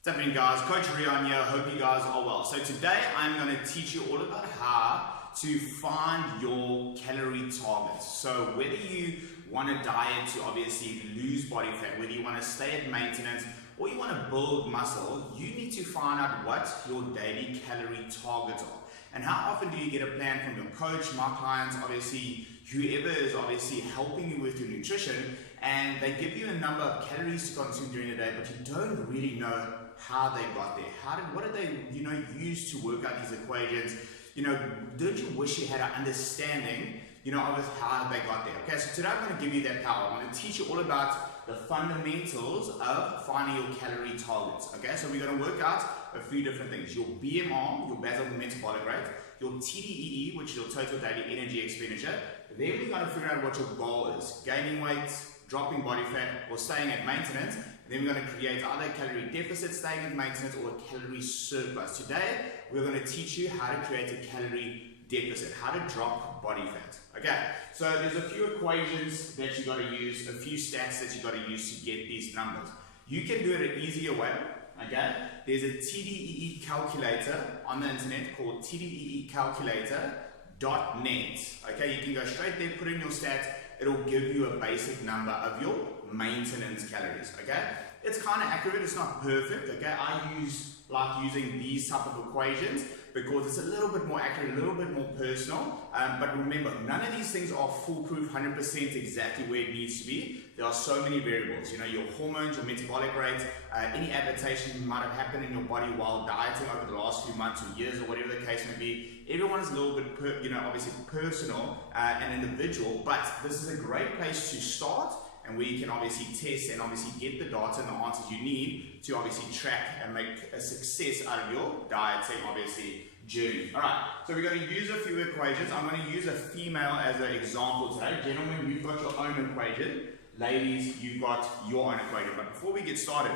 What's happening, guys? Coach Rion here. Hope you guys are well. So today I'm going to teach you all about how to find your calorie targets. So whether you want to diet to obviously lose body fat, whether you want to stay at maintenance, or you want to build muscle, you need to find out what your daily calorie targets are. And how often do you get a plan from your coach, my clients, obviously whoever is obviously helping you with your nutrition, and they give you a number of calories to consume during the day, but you don't really know how they got there. What did they use to work out these equations? Don't you wish you had an understanding of how they got there? Okay, so today I'm going to give you that power. I'm going to teach you all about the fundamentals of finding your calorie targets. Okay, so we're going to work out a few different things. Your BMR, your basal metabolic rate, your TDEE, which is your total daily energy expenditure. Then we're going to figure out what your goal is. Gaining weight, dropping body fat, or staying at maintenance. Then we're going to create either a calorie deficit, staying at maintenance, or a calorie surplus. Today, we're going to teach you how to create a calorie deficit, how to drop body fat. Okay, so there's a few equations that you got to use, a few stats that you got to use to get these numbers. You can do it an easier way. Okay, there's a TDEE calculator on the internet called TDEEcalculator.net. Okay, you can go straight there, put in your stats. It'll give you a basic number of your maintenance calories. Okay, it's kind of accurate, it's not perfect. Okay, I like using these type of equations because it's a little bit more accurate, a little bit more personal. But remember, none of these things are foolproof, 100% exactly where it needs to be. There are so many variables. Your hormones, your metabolic rate, any adaptation might have happened in your body while dieting over the last few months or years or whatever the case may be. Everyone's a little bit, obviously personal and individual, but this is a great place to start, and where you can obviously test and obviously get the data and the answers you need to obviously track and make a success out of your dieting, obviously, journey. Alright, so we're going to use a few equations. I'm going to use a female as an example today. Gentlemen, you've got your own equation. Ladies, you've got your own equation. But before we get started,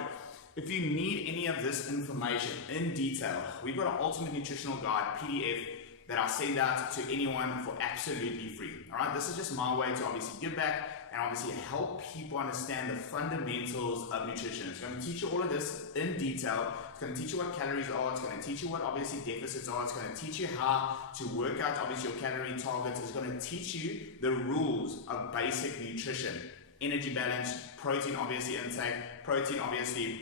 if you need any of this information in detail, we've got an Ultimate Nutritional Guide PDF that I send out to anyone for absolutely free. Alright, this is just my way to obviously give back and obviously help people understand the fundamentals of nutrition. It's going to teach you all of this in detail. It's going to teach you what calories are. It's going to teach you what obviously deficits are. It's going to teach you how to work out obviously your calorie targets. It's going to teach you the rules of basic nutrition. Energy balance, protein obviously intake, protein obviously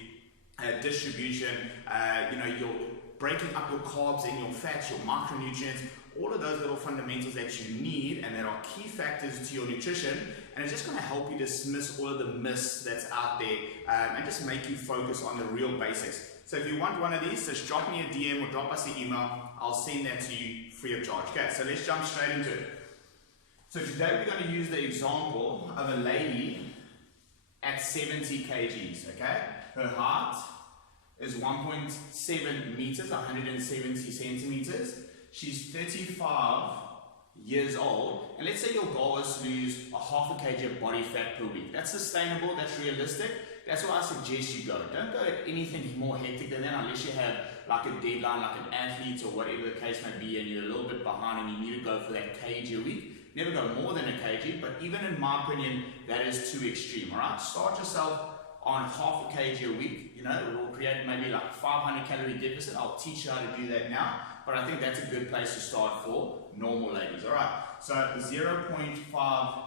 distribution, your breaking up your carbs and your fats, your micronutrients, all of those little fundamentals that you need and that are key factors to your nutrition. And it's just going to help you dismiss all of the myths that's out there and just make you focus on the real basics. So if you want one of these, just drop me a DM or drop us an email. I'll send that to you free of charge. Okay, so let's jump straight into it. So today we're going to use the example of a lady at 70 kgs. Okay, her height is 1.7 meters, 170 centimeters. She's 35 years old, and let's say your goal is to lose a half a kg of body fat per week. That's sustainable, that's realistic. That's why I suggest you go. Don't go at anything more hectic than that unless you have like a deadline, like an athlete or whatever the case may be, and you're a little bit behind and you need to go for that kg a week. Never go more than a kg, but even in my opinion, that is too extreme. Alright, start yourself on half a kg a week. It will create maybe like 500 calorie deficit. I'll teach you how to do that now, but I think that's a good place to start for normal ladies. Alright, so 0.5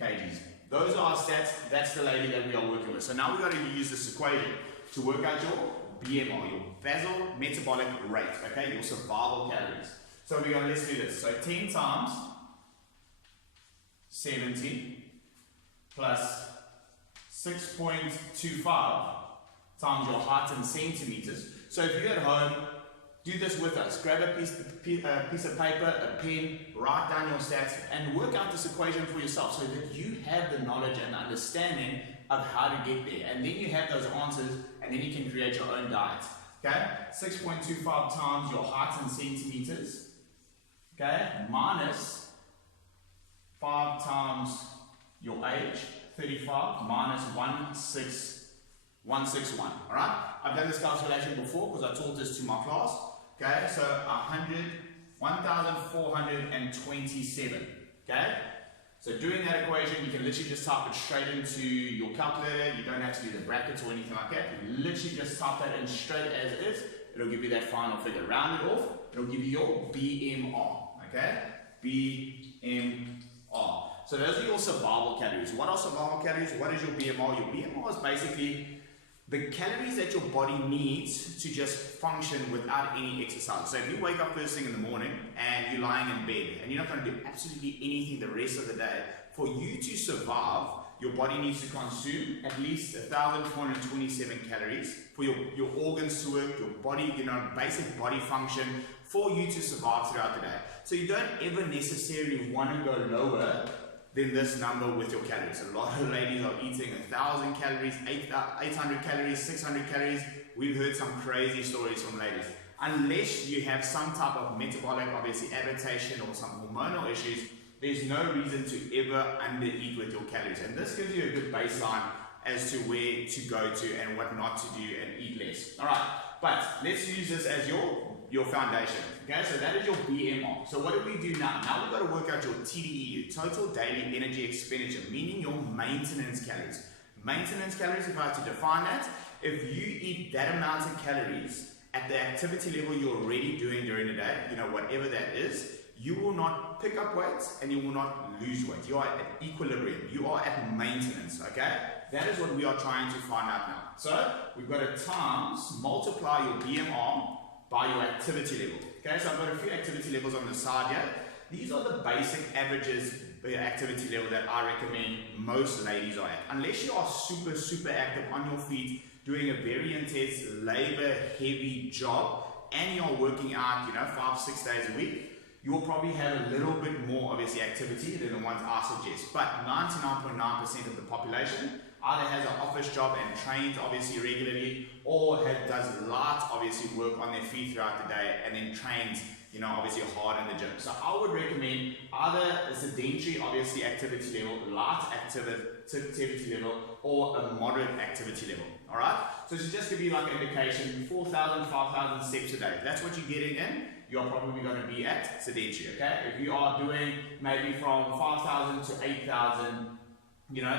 kgs. Those are our stats. That's the lady that we are working with. So now we've got to use this equation to work out your BMR, your basal metabolic rate, okay, your survival calories. So we're going to, let's do this. So 10 times 70 plus 6.25 times your height in centimeters. So if you're at home, do this with us. Grab a piece of paper, a pen, write down your stats, and work out this equation for yourself so that you have the knowledge and understanding of how to get there. And then you have those answers, and then you can create your own diet. Okay? 6.25 times your height in centimeters. Okay? Minus 5 times your age, 35, minus 161. Alright? I've done this calculation before because I taught this to my class. Okay, so 1,427. Okay? So doing that equation, you can literally just type it straight into your calculator. You don't have to do the brackets or anything like that. You literally just type that in straight as it is. It'll give you that final figure. Round it off, it'll give you your BMR, okay? BMR. So those are your survival calories. What are survival calories? What is your BMR? Your BMR is basically the calories that your body needs to just function without any exercise. So if you wake up first thing in the morning and you're lying in bed and you're not going to do absolutely anything the rest of the day, for you to survive, your body needs to consume at least 1,427 calories for your organs to work, your body, basic body function, for you to survive throughout the day. So you don't ever necessarily want to go lower than this number with your calories. A lot of ladies are eating 1,000 calories, 800 calories, 600 calories. We've heard some crazy stories from ladies. Unless you have some type of metabolic, obviously, adaptation or some hormonal issues, there's no reason to ever undereat with your calories. And this gives you a good baseline as to where to go to and what not to do and eat less. All right, but let's use this as your foundation. Okay, so that is your BMR. So what do we do now? Now we've got to work out your TDEE, your total daily energy expenditure, meaning your maintenance calories. Maintenance calories, if I have to define that, if you eat that amount of calories at the activity level you're already doing during the day, whatever that is, you will not pick up weight and you will not lose weight. You are at equilibrium. You are at maintenance, okay? That is what we are trying to find out now. So we've got to multiply your BMR by your activity level. Okay, so I've got a few activity levels on the side here. These are the basic averages activity level that I recommend most ladies are at. Unless you are super active on your feet, doing a very intense labor heavy job, and you're working out 5-6 days a week, you will probably have a little bit more obviously activity than the ones I suggest. But 99.9% of the population either has an office job and trains obviously regularly, or does light obviously work on their feet throughout the day and then trains obviously hard in the gym. So I would recommend either a sedentary obviously activity level, light activity level, or a moderate activity level. All right, so to just give you like an indication, 4,000, 5,000 steps a day, that's what you're getting in, you're probably going to be at sedentary. Okay, if you are doing maybe from 5,000 to 8,000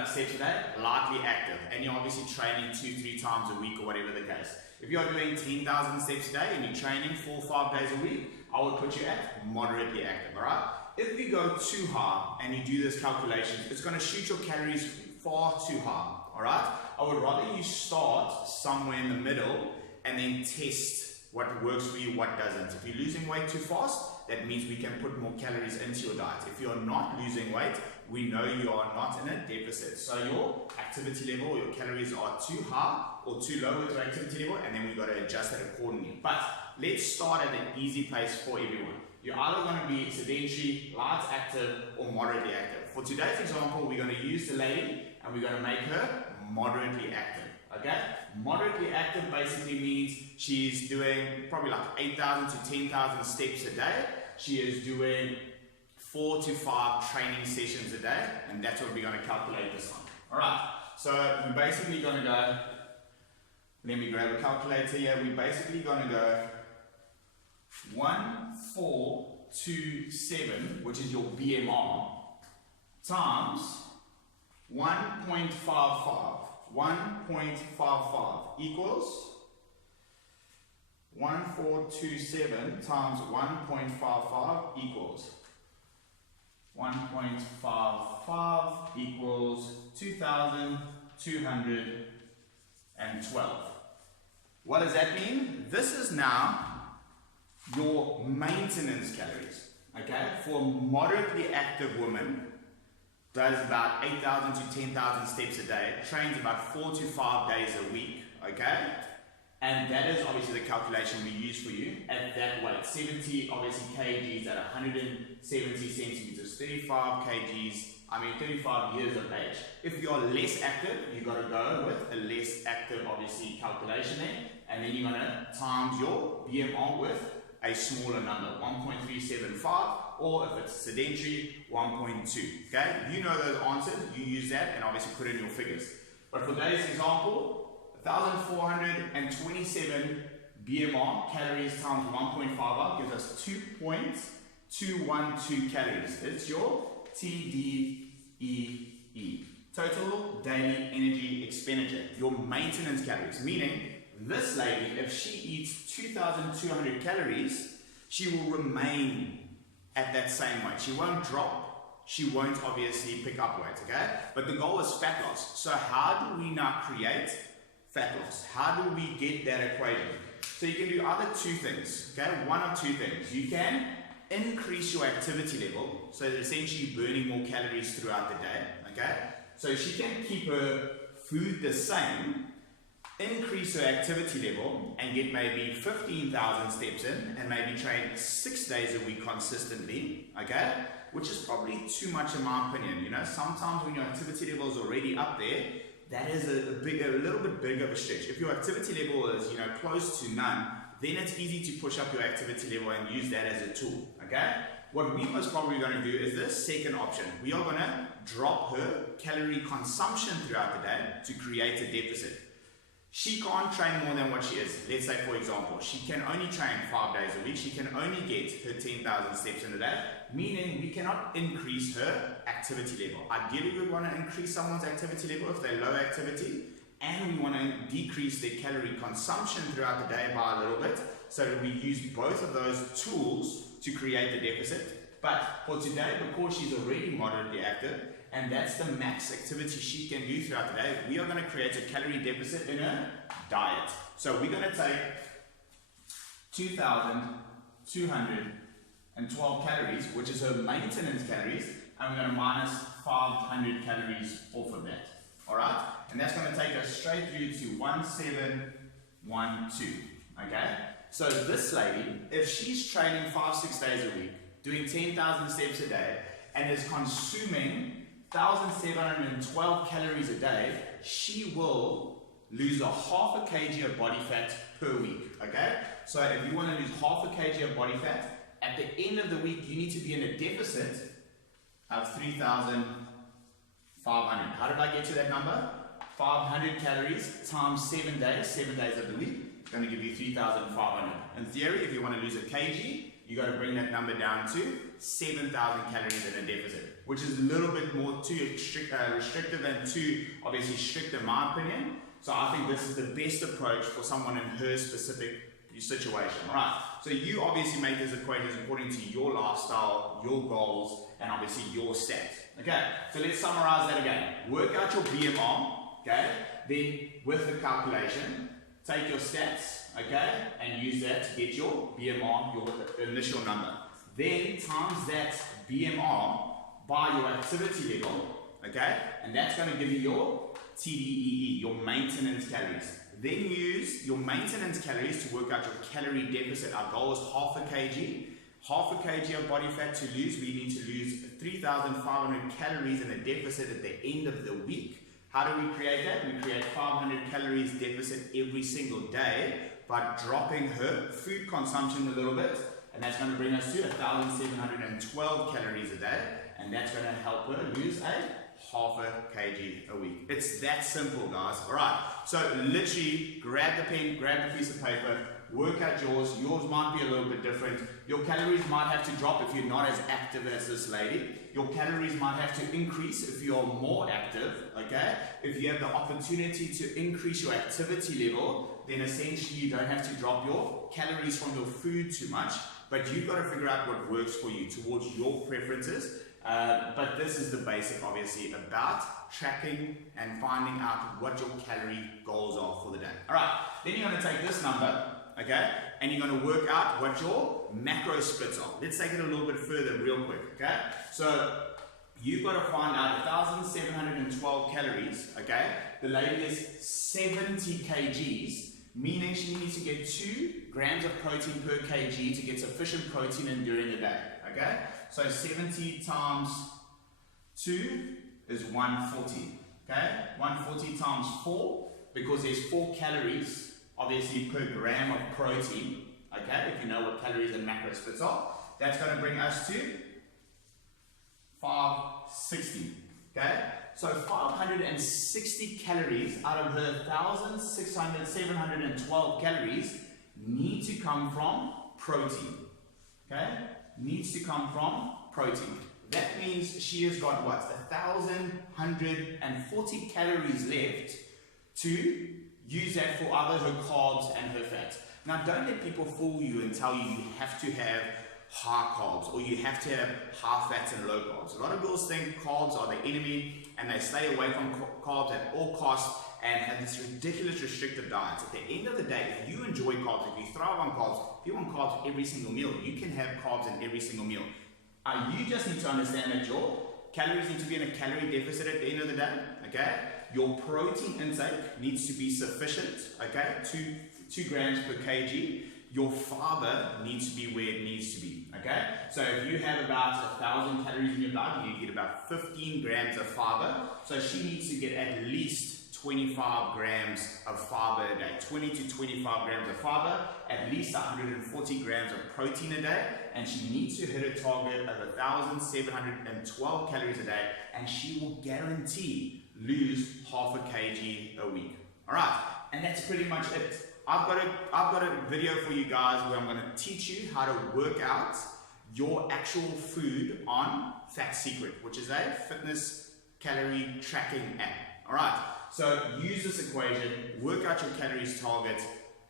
steps a day, lightly active, and you're obviously training 2-3 times a week or whatever the case. If you're doing 10,000 steps a day and you're training 4 or 5 days a week, I would put you at moderately active. All right, if you go too high and you do this calculation, it's going to shoot your calories far too high. All right, I would rather you start somewhere in the middle and then test what works for you, what doesn't. If you're losing weight too fast, that means we can put more calories into your diet. If you're not losing weight, we know you are not in a deficit. So your activity level, your calories are too high or too low with your activity level, and then we've got to adjust that accordingly. But let's start at an easy pace for everyone. You're either going to be sedentary, light active, or moderately active. For today's example, we're going to use the lady and we're going to make her moderately active. Okay? Moderately active basically means she's doing probably like 8,000 to 10,000 steps a day. She is doing 4 to 5 training sessions a day, and that's what we're going to calculate this on. Alright, so we're basically going to go, let me grab a calculator here, we're basically going to go 1427, which is your BMR, times 1.55. 1.55 equals 1427 times 1.55 equals 1.55 equals 2,212. What does that mean? This is now your maintenance calories. Okay, for a moderately active woman, does about 8,000 to 10,000 steps a day, trains about 4 to 5 days a week, okay? And that is obviously the calculation we use for you at that weight. 70 obviously kgs at 170 centimeters, 35 years of age. If you're less active, you've got to go with a less active obviously calculation there, and then you're going to times your BMR with a smaller number, 1.375, or if it's sedentary, 1.2. Okay, you know those answers, you use that and obviously put in your figures. But for today's example, 1,427 BMR calories times 1.5 gives us 2.212 calories. It's your TDEE. TDEE. Total daily energy expenditure. Your maintenance calories. Meaning, this lady, if she eats 2,200 calories, she will remain at that same weight. She won't drop. She won't obviously pick up weight, okay? But the goal is fat loss. So how do we now create fat loss? How do we get that equation? So you can do either two things, okay? One or two things. You can increase your activity level, so that essentially burning more calories throughout the day, okay? So she can keep her food the same, increase her activity level, and get maybe 15,000 steps in, and maybe train 6 days a week consistently, okay? Which is probably too much in my opinion, you know? Sometimes when your activity level is already up there, that is a little bit big of a stretch. If your activity level is, you know, close to none, then it's easy to push up your activity level and use that as a tool, okay? What we most probably going to do is the second option. We are going to drop her calorie consumption throughout the day to create a deficit. She can't train more than what she is. Let's say, for example, she can only train 5 days a week. She can only get her 10,000 steps in a day, meaning we cannot increase her activity level. Ideally, we want to increase someone's activity level if they're low activity, and we want to decrease their calorie consumption throughout the day by a little bit, so that we use both of those tools to create the deficit. But for today, because she's already moderately active, and that's the max activity she can do throughout the day, we are going to create a calorie deficit in her diet. So we're going to take 2,212 calories, which is her maintenance calories, and we're going to minus 500 calories off of that. Alright? And that's going to take us straight through to 1712. Okay? So this lady, if she's training 5-6 days a week, doing 10,000 steps a day, and is consuming 1,712 calories a day, she will lose a half a kg of body fat per week. Okay? So if you want to lose half a kg of body fat, at the end of the week, you need to be in a deficit of 3,500. How did I get to that number? 500 calories times 7 days, 7 days of the week, it's going to give you 3,500. In theory, if you want to lose a kg, you got to bring that number down to 7,000 calories in a deficit, which is a little bit more too restrictive and too obviously strict in my opinion. So I think this is the best approach for someone in her specific situation. Right? So you obviously make these equations according to your lifestyle, your goals, and obviously your stats. Okay, so let's summarize that again. Work out your BMR, okay? Then with the calculation, take your stats, okay, and use that to get your BMR, your initial number. Then times that BMR by your activity level, okay, and that's going to give you your TDEE, your maintenance calories. Then use your maintenance calories to work out your calorie deficit. Our goal is half a kg of body fat to lose. We need to lose 3,500 calories in a deficit at the end of the week. How do we create that? We create 500 calories deficit every single day by dropping her food consumption a little bit, and that's going to bring us to 1,712 calories a day, and that's going to help her lose a half a kg a week. It's that simple, guys. Alright, so literally grab the pen, grab the piece of paper, work out yours. Yours might be a little bit different. Your calories might have to drop if you're not as active as this lady. Your calories might have to increase if you're more active, okay? If you have the opportunity to increase your activity level, then essentially you don't have to drop your calories from your food too much, but you've got to figure out what works for you towards your preferences. But this is the basic, obviously, about tracking and finding out what your calorie goals are for the day. Alright, then you're going to take this number, okay, and you're going to work out what your macro splits are. Let's take it a little bit further real quick, okay? So you've got to find out 1,712 calories, okay? The lady is 70 kgs, meaning she needs to get 2 grams of protein per kg to get sufficient protein in during the day, okay? So 70 times 2 is 140, okay? 140 times 4, because there's 4 calories, obviously, per gram of protein, okay? If you know what calories and macro splits are, that's going to bring us to 560, okay? So 560 calories out of her 1,712 calories need to come from protein, okay? Needs to come from protein. that means she has got what? 1,140 calories left to use that for either her carbs and her fats. Now, don't let people fool you and tell you you have to have high carbs or you have to have high fats and low carbs. A lot of girls think carbs are the enemy and they stay away from carbs at all costs and have this ridiculous restrictive diets. At the end of the day, if you enjoy carbs, if you thrive on carbs, if you want carbs every single meal, you can have carbs in every single meal. You just need to understand that your calories need to be in a calorie deficit at the end of the day, okay? Your protein intake needs to be sufficient, okay? 2 grams per kg. Your fiber needs to be where it needs to be, okay? So if you have about 1,000 calories in your diet, you get about 15 grams of fiber. So she needs to get at least 25 grams of fiber a day, 20 to 25 grams of fiber, at least 140 grams of protein a day, and she needs to hit a target of 1,712 calories a day, and she will guarantee lose half a kg a week. All right, and that's pretty much it. I've got a video for you guys where I'm going to teach you how to work out your actual food on Fat Secret, which is a fitness calorie tracking app. All right. So use this equation, work out your calories target,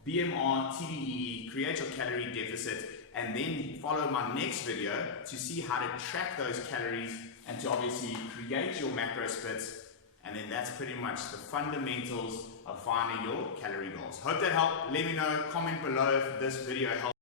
BMR, TDEE, create your calorie deficit, and then follow my next video to see how to track those calories and to obviously create your macro splits. And then that's pretty much the fundamentals of finding your calorie goals. Hope that helped. Let me know, comment below if this video helped.